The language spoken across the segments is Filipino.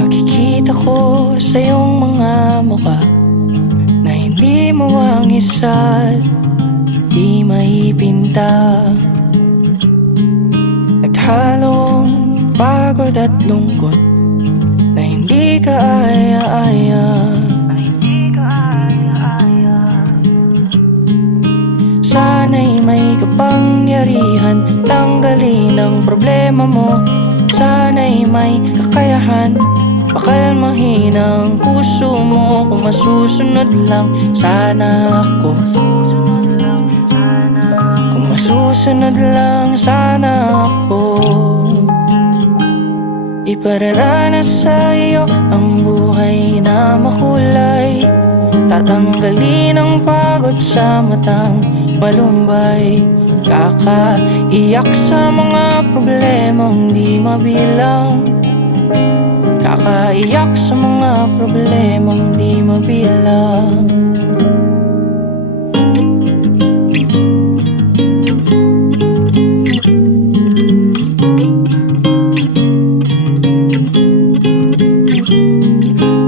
Nakikita ko sa iyong mga mukha na hindi mo ang isa't di maipinta. Naghalong pagod at lungkot na hindi ka aya-aya. Sana'y may kapangyarihan tanggalin ang problema mo. Sana'y may kakayahan pakalmahin ang puso mo. Kung masusunod lang sana ako, kung masusunod lang sana ako. Ipararanas sa iyo ang buhay na makulay. Tatanggalin ang pagod sa matang malumbay. Kakaiyak sa mga problemang di mabilang. Kakaiyak sa mga problemang di mabilang.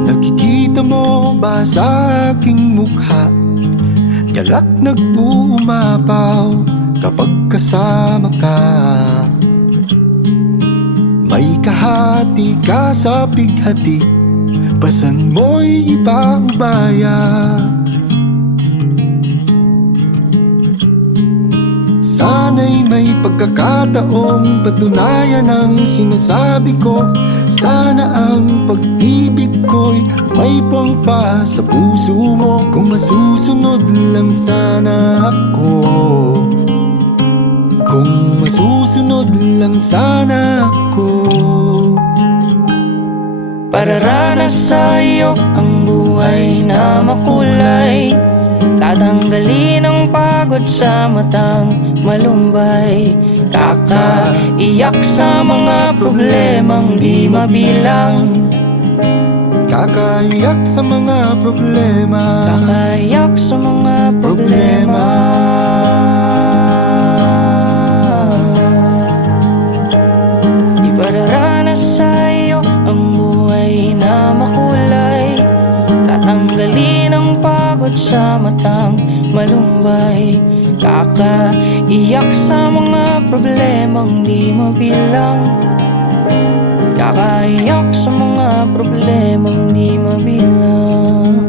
Nakikita mo ba sa aking mukha? Galak nag-uumapaw kapag kasama ka. May kahati ka sa bighati, pasan mo'y ipaubaya. Sana'y may pagkakataong patunayan ang sinasabi ko. Sana ang pag-ibig ko'y may puwang pa sa puso mo. Kung masusunod lang sana ako, kung masusunod lang sana ako. Pararanas sa iyo ang buhay na makulay. Tatanggalin ang pagod sa matang malumbay. Kakaiyak sa mga problemang di mabilang. Kakaiyak sa mga problema. Kakaiyak sa mga problema. Ipararanas sa iyo ang buhay na makulay. Tatanggalin ang pagod sa matang malumbay. Kakaiyak sa mga problemang di mabilang. Kakaiyak sa mga problemang di mabilang.